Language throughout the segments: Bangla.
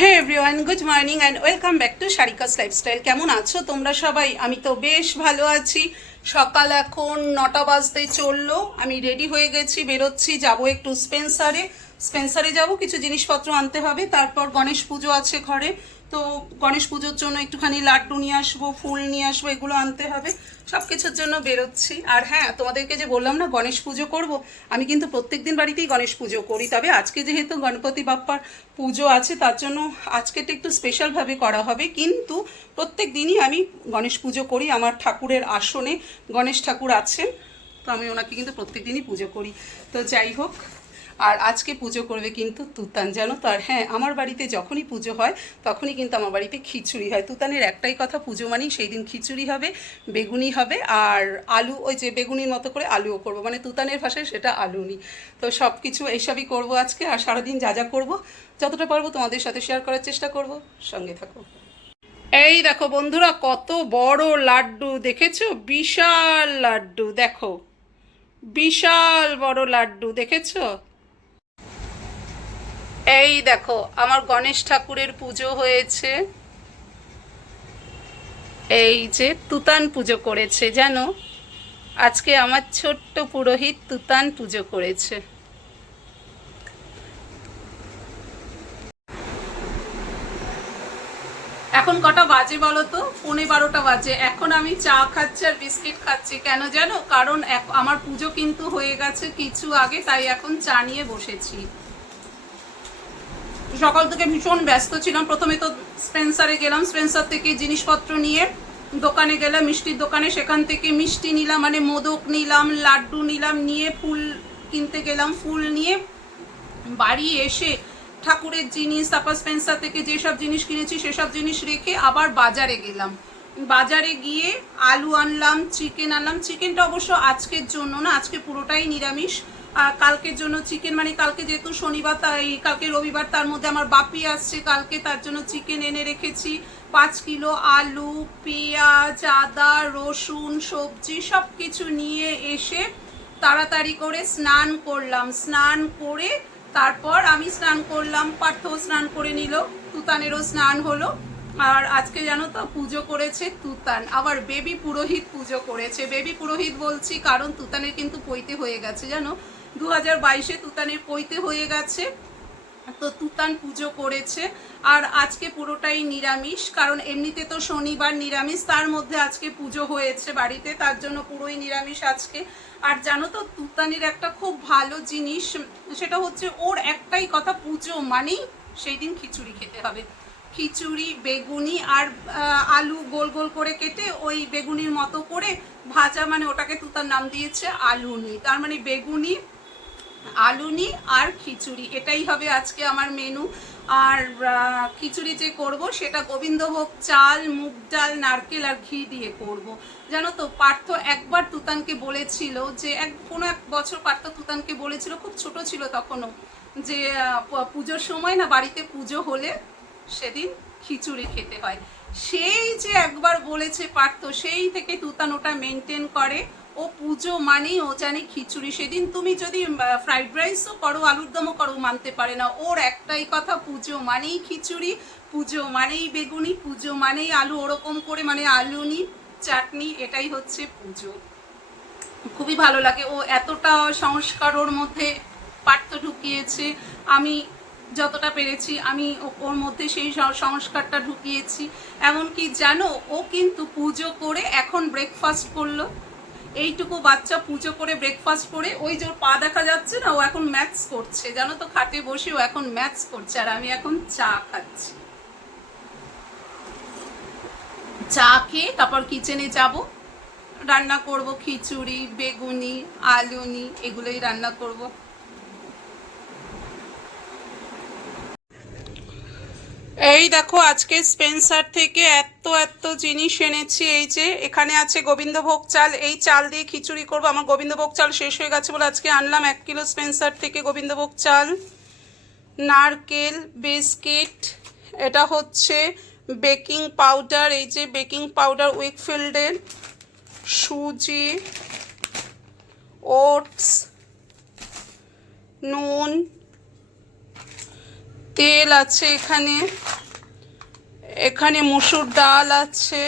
Hey everyone good morning and welcome back to Sharika's lifestyle কেমন আছো তোমরা সবাই? আমি তো বেশ ভালো আছি। সকাল এখন নটা বাজতে চলল। আমি রেডি হয়ে গেছি, বেরোচ্ছি, যাব একটু স্পেন্সারে স্পেন্সারে যাব, কিছু জিনিসপত্র আনতে হবে। তারপর গণেশ পুজো আছে ঘরে। তো গণেশ পুজোর জন্য একটুখানি লাড্ডু নিয়ে আসব, ফুল নিয়ে আসব, এগুলো আনতে হবে। সব কিছুর জন্য বেরোচ্ছি। আর হ্যাঁ তোমাদেরকে যে বললাম না গণেশ পুজো করব, আমি কিন্তু প্রত্যেক দিন বাড়িতেই গণেশ পুজো করি। তবে আজকে যেহেতু গণপতি বাপ্পার পুজো আছে, তার জন্য আজকেটা একটু স্পেশালভাবে করা হবে। কিন্তু প্রত্যেক দিনই আমি গণেশ পুজো করি, আমার ঠাকুরের আসনে গণেশ ঠাকুর আছেন, তো আমি ওনাকে কিন্তু প্রত্যেক দিনই পুজো করি। তো যাই হোক আর আজকে পুজো করবে কিন্তু তুতান, জানো তো? আর হ্যাঁ আমার বাড়িতে যখনই পুজো হয়, তখনই কিন্তু আমার বাড়িতে খিচুড়ি হয়। তুতানের একটাই কথা, পুজো মানেই সেই দিন খিচুড়ি হবে, বেগুনি হবে, আর আলু, ওই যে বেগুনির মতো করে আলুও করব। মানে তুতানের ভাষায় সেটা আলুনি তো সব কিছু এইসবই করব আজকে, আর সারাদিন যা যা করব, যতটা পারব তোমাদের সাথে শেয়ার করার চেষ্টা করব। সঙ্গে থাকো। এই দেখো বন্ধুরা, কত বড় লাড্ডু, দেখেছ? বিশাল লাড্ডু, দেখো। বিশাল বড় লাড্ডু, দেখেছ? এই দেখো, আমার গণেশ ঠাকুরের পুজো হয়েছে। এই যে তুতান পুজো করেছে, জানো? আজকে আমার ছোট্ট পুরোহিত তুতান পুজো করেছে। এখন কটা বাজে বলো তো? পৌনে বারোটা বাজে। এখন আমি চা খাচ্ছি আর বিস্কিট খাচ্ছি। কেন জানো? কারণ আমার পুজো কিন্তু হয়ে গেছে কিছু আগে, তাই এখন চা নিয়ে বসেছি। সকাল থেকে ভীষণ ব্যস্ত ছিলাম। প্রথমে তো স্পেন্সারে গেলাম। স্পেন্সার থেকে জিনিসপত্র নিয়ে দোকানে গেলাম, মিষ্টির দোকানে। সেখান থেকে মিষ্টি নিলাম মানে মোদক নিলাম, লাড্ডু নিলাম, নিয়ে ফুল কিনতে গেলাম, ফুল নিয়ে বাড়ি এসে ঠাকুরের জিনিস, তারপর স্পেন্সার থেকে যেসব জিনিস কিনেছি, সেসব জিনিস রেখে আবার বাজারে গেলাম। বাজারে গিয়ে আলু আনলাম চিকেন আনলাম। চিকেনটা অবশ্য আজকের জন্য না, আজকে পুরোটাই নিরামিষ। আর কালকের জন্য চিকেন মানে কালকে যেহেতু শনিবার, তাই কালকে রবিবার তার মধ্যে আমার বাপি আসছে, কালকে তার জন্য চিকেন এনে রেখেছি। পাঁচ কিলো আলু, পেঁয়াজ, আদা, রসুন, সবজি সব কিছু নিয়ে এসে তাড়াতাড়ি করে স্নান করলাম। স্নান করে তারপর আমি স্নান করলাম, পার্থও স্নান করে নিল, তুতানেরও স্নান হলো। আর আজকে জানো তো পুজো করেছে তুতান। আবার বেবি পুরোহিত পুজো করেছে। বেবি পুরোহিত বলছি কারণ তুতানের কিন্তু পৈতে হয়ে গেছে, জানো? দু হাজার বাইশে তুতানের পৈতে হয়ে গেছে, তো তুতান পুজো করেছে। আর আজকে পুরোটাই নিরামিষ, কারণ এমনিতে তো শনিবার নিরামিষ, তার মধ্যে আজকে পুজো হয়েছে বাড়িতে, তার জন্য পুরোই নিরামিষ আজকে। আর জানো তো, তুতানের একটা খুব ভালো জিনিস, সেটা হচ্ছে ওর একটাই কথা, পুজো মানেই সেই দিন খিচুড়ি খেতে হবে। খিচুড়ি, বেগুনি আর আলু গোল গোল করে কেটে ওই বেগুনির মতো করে ভাজা মানে ওটাকে তুতার নাম দিয়েছে আলুনি। তার মানে বেগুনি, আলুনি আর খিচুড়ি। এটাই হবে আজকে আমার মেনু আর খিচুড়ি যে করব সেটা গোবিন্দভোগ চাল, মুগ ডাল, নারকেল আর ঘি দিয়ে করব। জানো তো, পার্থ একবার তুতানকে বলেছিল যে এক, কোনো এক বছর পার্থ তুতানকে বলেছিল, খুব ছোট ছিল তখনও, যে পুজোর সময় না বাড়িতে পুজো হলে সেদিন খিচুড়ি খেতে হয়। সেই যে একবার বলেছে পার্থ সেই থেকে তুতান ওটা মেনটেন করে। ও পুজো মানেই ও জানে খিচুড়ি। সেদিন তুমি যদি ফ্রাইড রাইসও করো, আলুর দমও করো মানতে পারে না। ওর একটাই কথা, পুজো মানেই খিচুড়ি, পুজো মানেই বেগুনি, পুজো মানেই আলু ওরকম করে মানে আলুনি, চাটনি, এটাই হচ্ছে পুজো। খুবই ভালো লাগে। ও এতটা সংস্কার ওর মধ্যে পার্থ ঢুকিয়েছে। আমি যতটা পেরেছি, আমি ওর মধ্যে সেই সংস্কারটা ঢুকিয়েছি। এমনকি জানো, ও কিন্তু পুজো করে এখন ব্রেকফাস্ট করল। এইটুকু বাচ্চা পুজো করে ব্রেকফাস্ট করে, ওই যে পা দেখা যাচ্ছে না, ও এখন ম্যাথস করছে। জানো তো, খাটে বসে ও এখন ম্যাথস করছে, আর আমি এখন চা খাচ্ছি। চা খেয়ে তারপর কিচেনে যাব। রান্না করব খিচুড়ি, বেগুনি, আলুনি, এগুলোই রান্না করব। এই দেখো, আজকে স্পেন্সার থেকে এত এত জিনিস এনেছি। এই যে, এখানে আছে গোবিন্দভোগ চাল। এই চাল দিয়ে খিচুড়ি করব। আমার গোবিন্দভোগ চাল শেষ হয়ে গেছে বলে আজকে আনলাম। এক কিলো স্পেন্সার থেকে গোবিন্দভোগ চাল, নারকেল, বিস্কিট, এটা হচ্ছে বেকিং পাউডার। এই যে বেকিং পাউডার উইকফিল্ডের সুজি, ওটস, নুন তেল আছে এখানে। এখানে মুসুর ডাল আছে।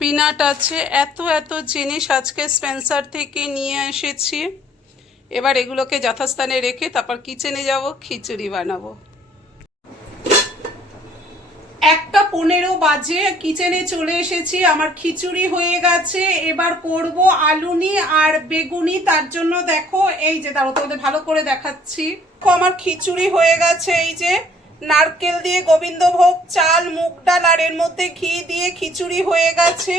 পিনাট আছে। এত এত জিনিস আজকে স্পেন্সার থেকে নিয়ে এসেছি। এবার এগুলোকে যথাস্থানে রেখে তারপর কিচেনে যাব, খিচুড়ি বানাবো একটা পনেরো বাজে কিচেনে চলে এসেছি আমার খিচুড়ি হয়ে গেছে এবার করব আলুনি আর বেগুনি তার জন্য দেখো এই যে দাঁড়ো তোমাদের ভালো করে দেখাচ্ছি। দেখো, আমার খিচুড়ি হয়ে গেছে এই যে নারকেল দিয়ে গোবিন্দভোগ চাল মুগ ডাল আর এর মধ্যে ঘি দিয়ে খিচুড়ি হয়ে গেছে।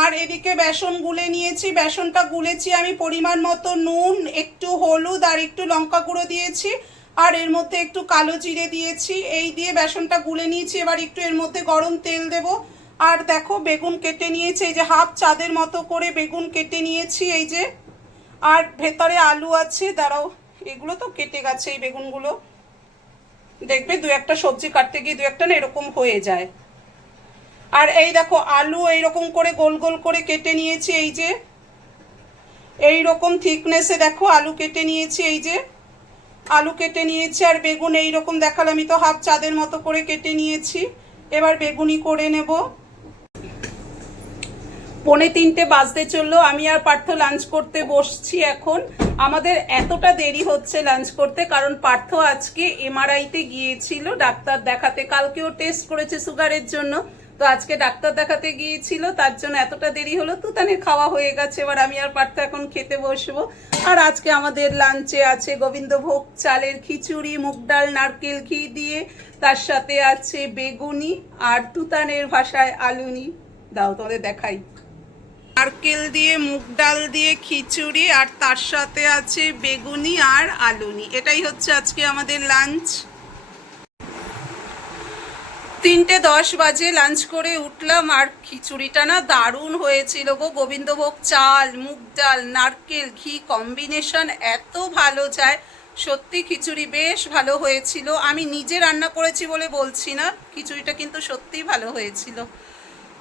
আর এদিকে বেসন গুলে নিয়েছি বেসনটা গুলেছি আমি পরিমাণ মতো নুন একটু হলুদ আর একটু লঙ্কা গুঁড়ো দিয়েছি। আর এর মধ্যে একটু কালো জিরে দিয়েছি, এই দিয়ে বেসনটা গুলে নিয়েছি, এবার একটু এর মধ্যে গরম তেল দেব। আর দেখো, বেগুন কেটে নিয়েছি, এই যে হাফ চাঁদের মতো করে বেগুন কেটে নিয়েছি, এই যে। আর ভেতরে আলু আছে, দাঁড়াও, এগুলো তো কেটে গেছে এই বেগুনগুলো। দেখবে দু একটা সবজি কাটতে গিয়ে দু একটা না এরকম হয়ে যায়। আর এই দেখো, আলু এইরকম করে গোল গোল করে কেটে নিয়েছি, এই যে। এই রকম থিকনেসে দেখো, আলু কেটে নিয়েছি, এই যে। আলু কেটে নিয়েছি আর বেগুন এই রকম দেখালাম আমি তো হাফ চাঁদের মতো করে কেটে নিয়েছি। এবার বেগুনি করে নেব। পৌনে তিনটে বাজতে চলল, আমি আর পার্থ লাঞ্চ করতে বসছি এখন। আমাদের এতটা দেরি হচ্ছে লাঞ্চ করতে, কারণ পার্থ আজকে এমআরআইতে গিয়েছিল, ডাক্তার দেখাতে। কালকেও টেস্ট করেছে সুগারের জন্য। তো আজকে ডাক্তার দেখাতে গিয়েছিল, তার জন্য এতটা দেরি হলো, তুতানের খাওয়া হয়ে গেছে, এবার আমি আর পার্থ এখন খেতে বসবো। আর আজকে আমাদের লাঞ্চে আছে গোবিন্দভোগ চালের খিচুড়ি, মুগ ডাল, নারকেল ঘি দিয়ে, তার সাথে আছে বেগুনি আর তুতানের ভাষায় আলুনি দাও তোমাদের দেখাই। নারকেল দিয়ে, মুগ ডাল দিয়ে খিচুড়ি, আর তার সাথে আছে বেগুনি আর আলুনি এটাই হচ্ছে আজকে আমাদের লাঞ্চ তিনটে দশ বাজে লাঞ্চ করে উঠলাম, আর খিচুড়িটা না দারুণ হয়েছিল গো। গোবিন্দভোগ চাল, মুগ ডাল, নারকেল, ঘি কম্বিনেশন এত ভালো যায়। সত্যি খিচুড়ি বেশ ভালো হয়েছিল। আমি নিজে রান্না করেছি বলে বলছি না, খিচুড়িটা কিন্তু সত্যিই ভালো হয়েছিল।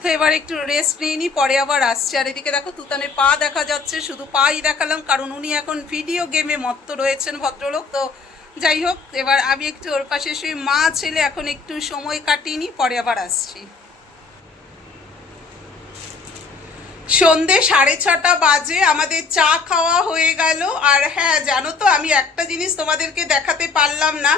তো এবার একটু রেস্ট নিয়ে নিই পরে আবার আসছে। আর এদিকে দেখো তুতানের পা দেখা যাচ্ছে, শুধু পাই দেখালাম, কারণ উনি এখন ভিডিও গেমে মত্ত রয়েছেন ভদ্রলোক, তো যাই হোক, এবার আমি একটু ওর পাশে শুয়ে, মা ছেলে এখন একটু সময় কাটিয়ে নিই পরে আবার আসছি। সন্ধে সাড়ে ছটা বাজে, আমাদের চা খাওয়া হয়ে গেল। আর হ্যাঁ জানো তো, আমি একটা জিনিস তোমাদেরকে দেখাতে পারলাম না।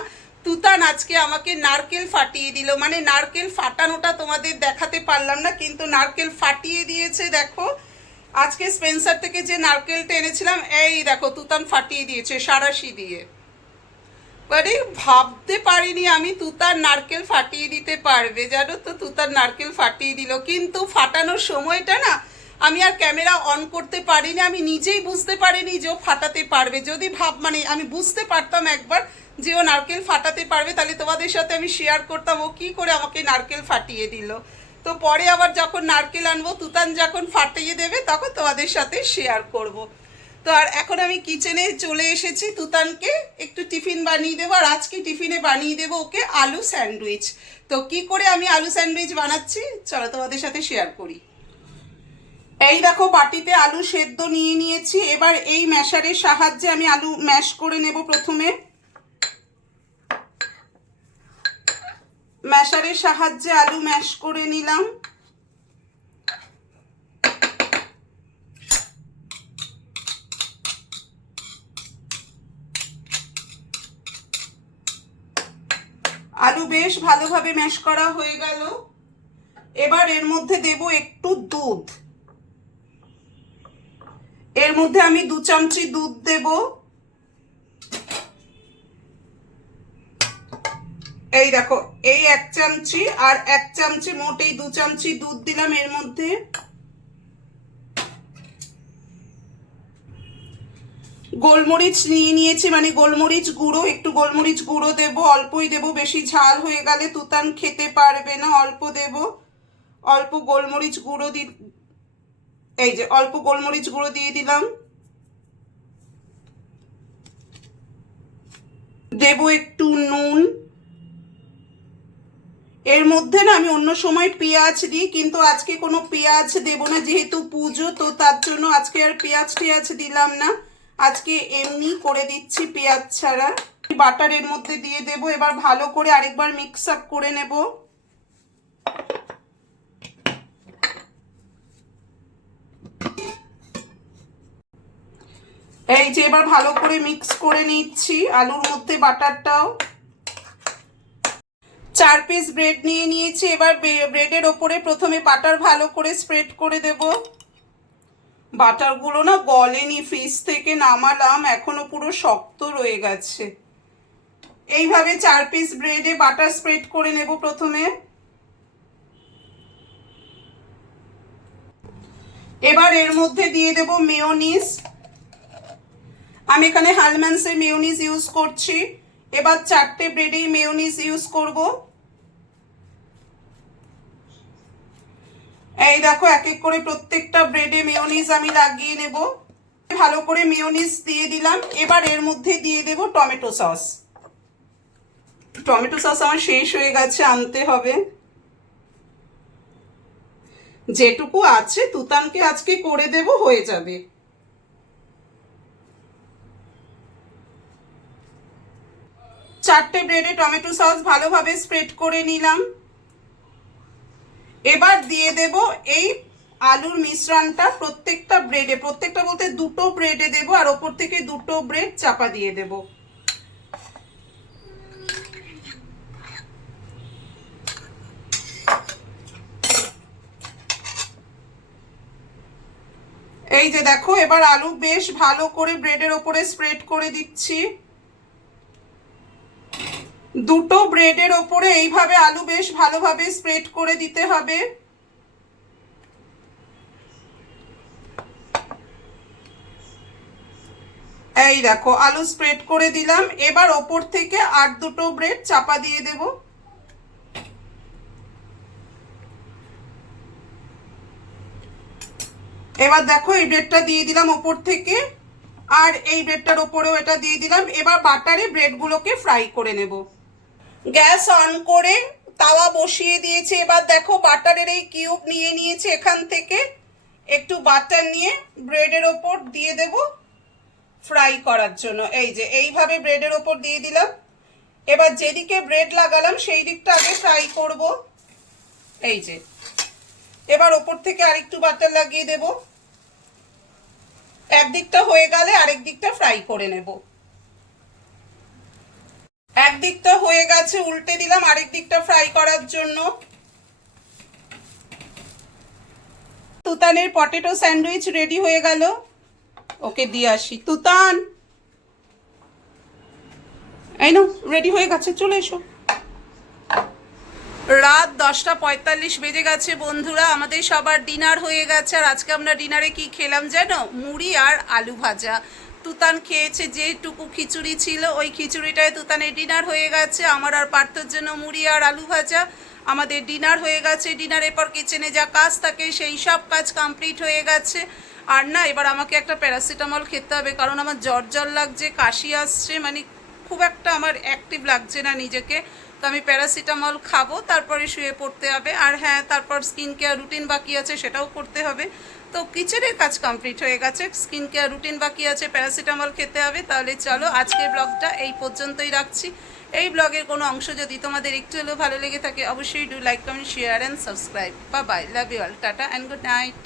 তুতান আজকে আমাকে নারকেল ফাটিয়ে দিল। মানে নারকেল ফাটানোটা তোমাদের দেখাতে পারলাম না, কিন্তু নারকেল ফাটিয়ে দিয়েছে, দেখো। আজকে স্পেন্সার থেকে যে নারকেলটা এনেছিলাম, এই দেখো, তুতান ফাটিয়ে দিয়েছে, সারাশি দিয়ে। মানে ভাবতে পারিনি আমি, তুতার নারকেল ফাটিয়ে দিতে পারবে, জানো তো? তুতার নারকেল ফাটিয়ে দিল। কিন্তু ফাটানোর সময়টা না, আমি আর ক্যামেরা অন করতে পারিনি, আমি নিজেই বুঝতে পারিনি যে ও ফাটাতে পারবে। যদি ভাব মানে আমি বুঝতে পারতাম একবার যে ও নারকেল ফাটাতে পারবে, তাহলে তোমাদের সাথে আমি শেয়ার করতাম, ও কি করে আমাকে নারকেল ফাটিয়ে দিল। তো পরে আবার যখন নারকেল আনব, তুতান যখন ফাটিয়ে দেবে, তখন তোমাদের সাথে শেয়ার করব। তো আর এখন আমি কিচেনে চলে এসেছি তুতানকে। একটু টিফিন বানিয়ে দেবো আর আজকে টিফিনে বানিয়ে দেবো ওকে আলু স্যান্ডউইচ। তো কি করে আমি আলু স্যান্ডউইচ বানাচ্ছি? চলো তোমাদের সাথে শেয়ার করি। এই দেখো বাটিতে আলু সেদ্ধ নিয়ে নিয়েছি। এবার এই ম্যাশারের সাহায্যে আমি আলু ম্যাশ করে নেব প্রথমে। ম্যাশারের সাহায্যে আলু ম্যাশ করে নিলাম। আলু বেশ ভালোভাবে ম্যাশ করা হয়ে গেল। এবার এর মধ্যে দেব একটু দুধ। এর মধ্যে আমি দু চামচি দুধ দেব। এই দেখো, এই এক চামচি আর এক চামচি মোট এই দু চামচি দুধ দিলাম এর মধ্যে। গোলমরিচ নিয়ে নিয়েছি মানে গোলমরিচ গুঁড়ো, একটু গোলমরিচ গুঁড়ো দেব, অল্পই দেব, বেশি ঝাল হয়ে গেলে তুতান খেতে পারবে না, অল্প দেব। অল্প গোলমরিচ গুঁড়ো দি, এই যে অল্প গোলমরিচ গুঁড়ো দিয়ে দিলাম। দেব একটু নুন। এর মধ্যে না আমি অন্য সময় পেঁয়াজ দিই, কিন্তু আজকে কোনো পেঁয়াজ দেব না, যেহেতু পুজো, তো তার জন্য আজকে আর পেঁয়াজ টেয়াজ দিলাম না। আজকে এমনি করে দিচ্ছি পেঁয়াজ ছাড়া। বাটার এর মধ্যে দিয়ে দেব, এবার ভালো করে আরেকবার মিক্স আপ করে নেব। এই যে এবার ভালো করে মিক্স করে নিচ্ছি আলুর মধ্যে বাটারটাও। চার পিস ব্রেড নিয়ে নিয়েছি, এবার ব্রেডের ওপরে প্রথমে বাটার ভালো করে স্প্রেড করে দেব। বাটারগুলো না গলেনি ফ্রিজ থেকে নামালাম, এখনও পুরো শক্ত রয়ে গেছে। এইভাবে চার পিস ব্রেডে বাটার স্প্রেড করে নেব প্রথমে। এবার এর মধ্যে দিয়ে দেব মেয়োনিজ আমি এখানে হালম্যান্সের মেয়োনিজ ইউজ করছি। এবার চারটে ব্রেডেই মেয়োনিজ ইউজ করব। এই দেখো, এক এক করে প্রত্যেকটা ব্রেডে মেয়োনিজ আমি লাগিয়ে নেব। ভালো করে মেয়োনিজ দিয়ে দিলাম। এবার এর মধ্যে দিয়ে দেব টমেটো সস টমেটো সস আমার শেষ হয়ে গেছে, আনতে হবে। যেটুকু আছে তুতানকে আজকে করে দেব, হয়ে যাবে। চারটে ব্রেডে টমেটো সস ভালোভাবে স্প্রেড করে নিলাম। এবার দিয়ে দেব এই আলুর মিশ্রণটা প্রত্যেকটা ব্রেডে প্রত্যেকটা বলতে দুটো ব্রেডে দেব আর ওপর থেকে দুটো ব্রেড চাপা দিয়ে দেব। এই যে দেখো, এবার আলু বেশ ভালো করে ব্রেডের ওপরে স্প্রেড করে দিচ্ছি। দুটো ব্রেডের ওপরে এইভাবে আলু বেশ ভালোভাবে স্প্রেড করে দিতে হবে। এই দেখো, আলু স্প্রেড করে দিলাম। এবার ওপর থেকে আর দুটো ব্রেড চাপা দিয়ে দেব। এবার দেখো, এই ব্রেডটা দিয়ে দিলাম ওপর থেকে। আর এই ব্রেডটার ওপরেও এটা দিয়ে দিলাম। এবার বাটারে ব্রেডগুলোকে ফ্রাই করে নেব। গ্যাস অন করে তাওয়া বসিয়ে দিয়েছে। এবার দেখো বাটারের এই কিউব নিয়ে নিয়েছে এখান থেকে। একটু বাটার নিয়ে ব্রেডের ওপর দিয়ে দেব ফ্রাই করার জন্য। এই যে, এইভাবে ব্রেডের ওপর দিয়ে দিলাম। এবার যেদিকে ব্রেড লাগালাম, সেই দিকটা আগে ফ্রাই করব। এই যে, এবার ওপর থেকে আরেকটু বাটার লাগিয়ে দেব। একদিকটা হয়ে গেলে আরেক দিকটা ফ্রাই করে নেব। একদিকটা হয়ে গেছে, উল্টে দিলাম আরেক দিকটা ফ্রাই করার জন্য। তুতানের পটেটো স্যান্ডউইচ রেডি হয়ে গেল। ওকে দিয়ে আসি। তুতান! এই না রেডি হয়ে গেছে, চলে এসো। রাত দশটা পঁয়তাল্লিশ বেজে গেছে বন্ধুরা, আমাদের সবার ডিনার হয়ে গেছে। আর আজকে আমরা ডিনারে কি খেলাম জানো? মুড়ি আর আলু ভাজা। তুতান খেয়েছে, যেটুকু খিচুড়ি ছিল, ওই খিচুড়িটায় তুতানের ডিনার হয়ে গেছে। আমার আর পার্থর জন্য মুড়ি আর আলু ভাজা। আমাদের ডিনার হয়ে গেছে। ডিনারের পর কিচেনে যা কাজ থাকে, সেই সব কাজ কমপ্লিট হয়ে গেছে। আর না, এবার আমাকে একটা প্যারাসিটামল খেতে হবে, কারণ আমার জ্বর জ্বর লাগছে, কাশি আসছে মানে খুব একটা আমার অ্যাক্টিভ লাগছে না নিজেকে। তো আমি প্যারাসিটামল খাব, তারপরে শুয়ে পড়তে হবে। আর হ্যাঁ তারপর স্কিন কেয়ার রুটিন বাকি আছে, সেটাও করতে হবে। তো কিচেনের কাজ কমপ্লিট হয়ে গেছে। স্কিন কেয়ার রুটিন বাকি আছে প্যারাসিটামল খেতে হবে। তাহলে চলো আজকের ব্লগটা এই পর্যন্তই রাখছি। এই ব্লগের কোনো অংশ যদি তোমাদের একটু হলেও ভালো লেগে থাকে, অবশ্যই do like comment share and subscribe বা bye love you all tata and good night